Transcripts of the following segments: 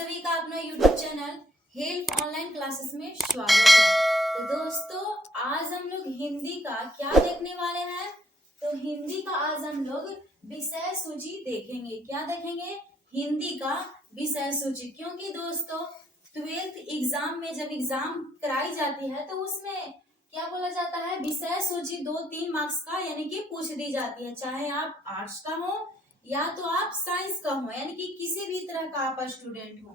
सभी का अपना YouTube channel help online classes में स्वागत है। तो दोस्तों आज हम लोग हिंदी का क्या देखने वाले हैं। तो हिंदी का आज हम लोग विषय सूची देखेंगे। क्या देखेंगे? हिंदी का विषय सूची। क्योंकि दोस्तों 12th एग्जाम में जब एग्जाम कराई जाती है तो उसमें क्या बोला जाता है, विषय सूची 2-3 मार्क्स का यानी कि पूछ दी जाती है। चाहे आप आर्ट्स का हो या तो आप साइंस का हो, यानी कि किसी भी तरह का आप स्टूडेंट हो।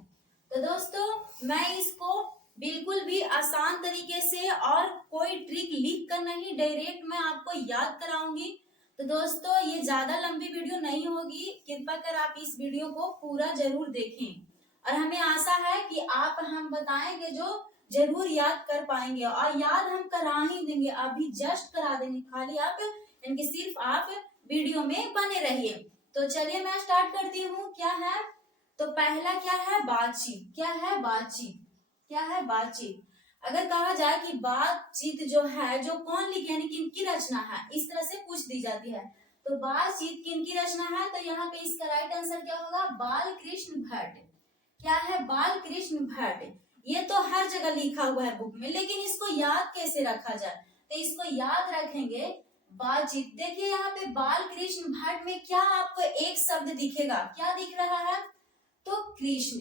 तो दोस्तों मैं इसको बिल्कुल भी आसान तरीके से और कोई ट्रिक लिख कर नहीं, डायरेक्ट मैं आपको याद कराऊंगी। तो दोस्तों ये ज्यादा लंबी वीडियो नहीं होगी, कृपया कर आप इस वीडियो को पूरा जरूर देखें और हमें आशा है कि आप हम बताएंगे जो जरूर याद कर पाएंगे और याद हम करा ही देंगे, अभी जस्ट करा देंगे। खाली आप यानी कि सिर्फ आप वीडियो में बने रहिए। तो चलिए मैं स्टार्ट करती हूँ। क्या है? तो पहला क्या है? बातचीत। क्या है? बातचीत। क्या है? बातचीत। अगर कहा जाए कि बातचीत जो है जो कौन लिखे यानी किनकी रचना है, इस तरह से पूछ दी जाती है। तो बातचीत किनकी रचना है? तो यहाँ पे इसका राइट आंसर क्या होगा? बाल कृष्ण भट्ट। क्या है? बाल कृष्ण भट्ट। ये तो हर जगह लिखा हुआ है बुक में, लेकिन इसको याद कैसे रखा जाए? तो इसको याद रखेंगे बातचीत। देखिए यहाँ पे बाल कृष्ण भट्ट में क्या आपको एक शब्द दिखेगा? क्या दिख रहा है? तो कृष्ण।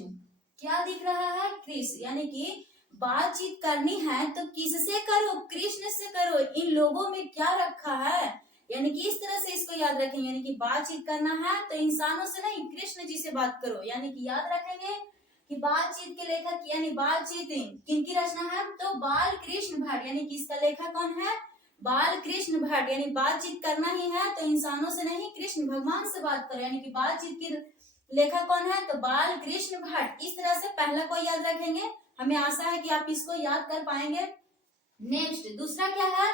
क्या दिख रहा है? कृष्ण। यानी कि बातचीत करनी है तो किससे करो? कृष्ण से करो। इन लोगों में क्या रखा है, यानी कि इस तरह से इसको याद रखेंगे। यानी कि बातचीत करना है तो इंसानों से नहीं, कृष्ण जी से बात करो। यानी कि याद रखेंगे कि बातचीत के लेखक यानी बातचीत किनकी रचना है? तो बाल कृष्ण भट्ट। यानी कि इसका लेखक कौन है? बाल कृष्ण भट्ट। यानी बातचीत करना ही है तो इंसानों से नहीं, कृष्ण भगवान से बात करो। यानी कि बातचीत की लेखक कौन है? तो बाल कृष्ण भट्ट। इस तरह से पहला को याद रखेंगे। हमें आशा है कि आप इसको याद कर पाएंगे। नेक्स्ट दूसरा क्या है?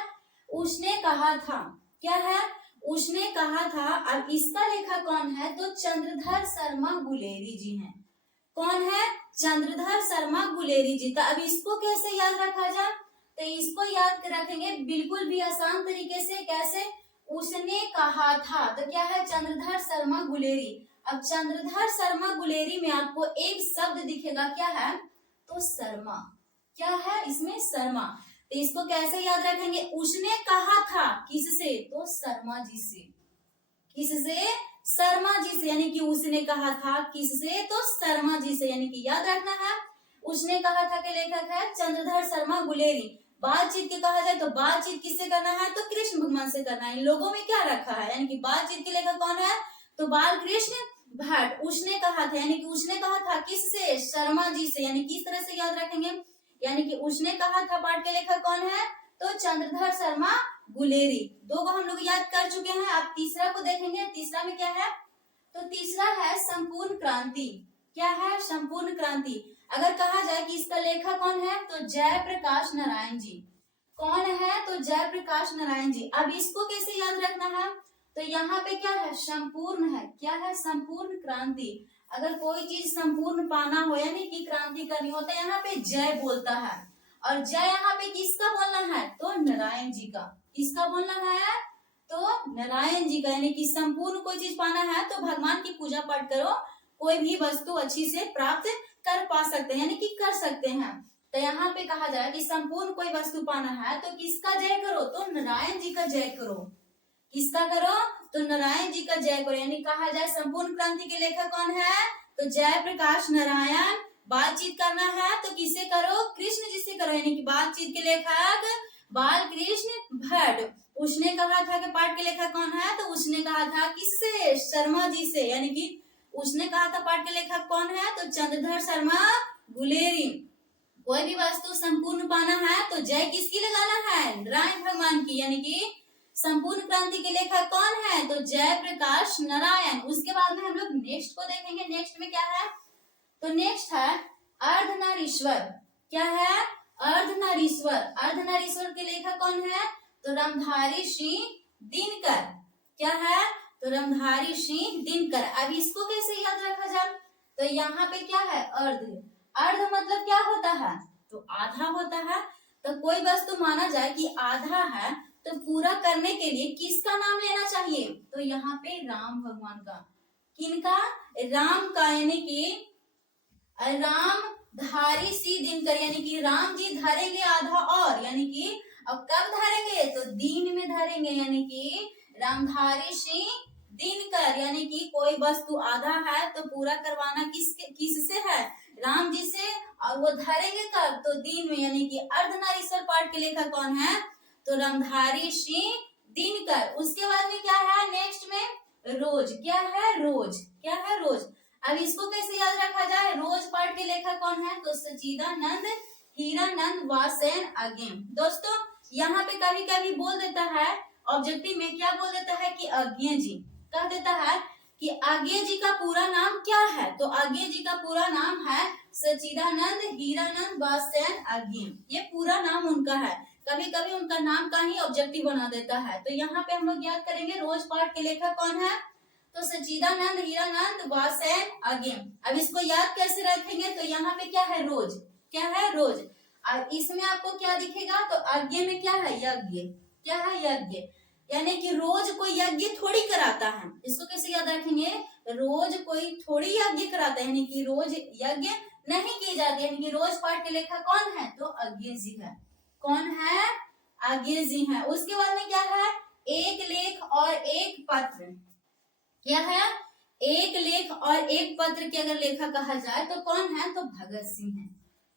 उसने कहा था। क्या है? उसने कहा था। अब इसका लेखक कौन है? तो चंद्रधर शर्मा गुलेरी जी हैं। कौन है? चंद्रधर शर्मा गुलेरी जी। तो अब इसको कैसे याद रखा जाए? तो इसको याद रखेंगे बिल्कुल भी आसान तरीके से। कैसे? उसने कहा था। तो क्या है? चंद्रधर शर्मा गुलेरी। अब चंद्रधर शर्मा गुलेरी में आपको एक शब्द दिखेगा। क्या है? तो शर्मा। क्या है इसमें? शर्मा। तो इसको कैसे याद रखेंगे? उसने कहा था किससे? तो शर्मा जी से। किससे? शर्मा जी से। यानी कि उसने कहा था किससे? तो शर्मा जी से। यानी कि याद रखना है उसने कहा था के लेखक है चंद्रधर शर्मा गुलेरी। बातचीत के कहा जाए तो बातचीत किससे करना है? तो कृष्ण भगवान से करना है। इन लोगों में क्या रखा है? यानी कि बातचीत के लेखक कौन है? तो बाल कृष्ण भट्ट। उसने कहा था यानी कि उसने कहा था किससे? शर्मा जी से। यानी कि इस तरह से याद रखेंगे। यानी कि उसने कहा था पाठ के लेखक कौन है? तो चंद्रधर शर्मा गुलेरी। दो को हम लोग याद कर चुके हैं। आप तीसरा को देखेंगे। तीसरा में क्या है? तो तीसरा है संपूर्ण क्रांति। क्या है? संपूर्ण क्रांति। अगर कहा जाए कि इसका लेखक कौन है? तो जयप्रकाश नारायण जी। कौन है? तो जयप्रकाश नारायण जी। अब इसको कैसे याद रखना है? तो यहाँ पे क्या है? संपूर्ण है। क्या है? संपूर्ण क्रांति। अगर कोई चीज संपूर्ण पाना हो यानी कि क्रांति करनी हो तो यहाँ पे जय बोलता है। और जय यहाँ पे किसका बोलना है? तो नारायण जी का। किसका बोलना है? तो नारायण जी का। यानी कि संपूर्ण कोई चीज पाना है तो भगवान की पूजा पाठ करो, कोई भी वस्तु अच्छी से प्राप्त कर पा सकते हैं, यानी कि कर सकते हैं। तो यहाँ पे कहा जाए कि संपूर्ण कोई वस्तु पाना है तो किसका जय करो? तो नारायण जी का जय करो। किसका करो? तो नारायण जी का जय करो। यानी कहा जाए संपूर्ण क्रांति के लेखक कौन है? तो जयप्रकाश नारायण। बातचीत करना है तो किससे करो? कृष्ण जी से करो। यानी कि बातचीत के लेखक बाल कृष्ण भट्ट। उसने कहा था कि पाठ के लेखक कौन है? तो उसने कहा था किससे? शर्मा जी से। यानी कि उसने कहा था पाठ के लेखक कौन है? तो चंद्रधर शर्मा गुलेरी। कोई भी वस्तु संपूर्ण पाना है तो जय किसकी लगाना है? नारायण भगवान की। यानी कि संपूर्ण क्रांति के लेखक कौन है? तो जयप्रकाश नारायण। उसके बाद में हम लोग नेक्स्ट को देखेंगे। नेक्स्ट में क्या है? तो नेक्स्ट है अर्धनारीश्वर। क्या है? अर्धनारीश्वर। अर्धनारीश्वर के लेखक कौन है? तो रामधारी सिंह दिनकर। क्या है? तो रामधारी सिंह दिनकर। अब इसको कैसे याद रखा जाए? तो यहाँ पे क्या है? अर्ध। अर्ध मतलब क्या होता है? तो आधा होता है। तो कोई वस्तु माना जाए कि आधा है तो पूरा करने के लिए किसका नाम लेना चाहिए? तो यहाँ पे राम भगवान का। किनका? राम का। यानी कि राम धारी सी दिनकर, यानी कि राम जी धरेंगे आधा और, यानी कि अब कब धरेंगे तो दिन में धरेंगे, यानी कि रामधारी सी दिनकर, यानी कि कोई वस्तु आधा है तो पूरा करवाना किससे है, राम जी से, और वो धरेंगे कब तो दिन में, यानी कि अर्धनारीश्वर पाठ के लेखक कौन है तो रामधारी सिंह दिनकर। उसके बाद में क्या है नेक्स्ट में रोज, क्या है रोज, क्या है रोज। अब इसको कैसे याद रखा जाए, रोज पाठ के लेखक कौन है तो सच्चिदानंद हीरानंद वासेन अगेन। दोस्तों यहाँ पे कभी कभी बोल देता है ऑब्जेक्टिव में, क्या बोल देता है कि आज्ञे जी, कह देता है कि आज्ञे जी का पूरा नाम क्या है तो आज्ञे जी का पूरा नाम है सच्चिदानंद हीरानंद वासेन अगेन, ये पूरा नाम उनका है। कभी कभी उनका नाम का ही ऑब्जेक्टिव बना देता है। तो यहाँ पे हम लोग याद करेंगे रोज पाठ के लेखक कौन है तो सच्चिदानंद हीरानंद वासेन अगेन। अब इसको याद कैसे रखेंगे तो यहाँ पे क्या है रोज, क्या है रोज, और इसमें आपको क्या दिखेगा तो आज्ञे में क्या है यज्ञ, क्या है यज्ञ, यानी कि रोज कोई यज्ञ थोड़ी कराता है। इसको कैसे याद रखेंगे, रोज कोई थोड़ी यज्ञ कराता है, यानी कि रोज यज्ञ नहीं की जाती, यानी कि रोज पाठ के लेखक कौन है तो आज्ञे जी है, कौन है आज्ञे जी है। उसके बाद में क्या है एक लेख और एक पत्र, क्या है एक लेख और एक पत्र के अगर लेखक कहा जाए तो कौन है तो भगत सिंह है,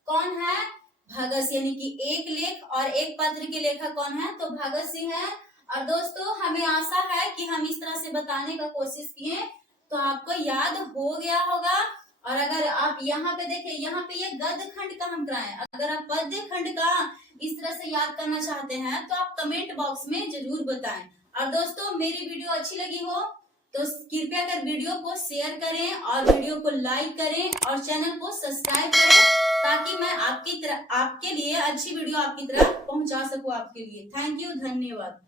कौन है भगत सिंह, यानी कि एक लेख और एक पत्र के लेखक कौन है तो भगत सिंह है। और दोस्तों हमें आशा है कि हम इस तरह से बताने का कोशिश किए तो आपको याद हो गया होगा। और अगर आप यहाँ पे देखें, यहाँ पे ये गद्य खंड का हम कराएं, अगर आप पद्य खंड का इस तरह से याद करना चाहते हैं तो आप कमेंट बॉक्स में जरूर बताएं। और दोस्तों मेरी वीडियो अच्छी लगी हो तो कृपया कर वीडियो को शेयर करें और वीडियो को लाइक करें और चैनल को सब्सक्राइब करें ताकि मैं आपके लिए अच्छी वीडियो आपकी तरफ पहुंचा सकूं आपके लिए। थैंक यू, धन्यवाद।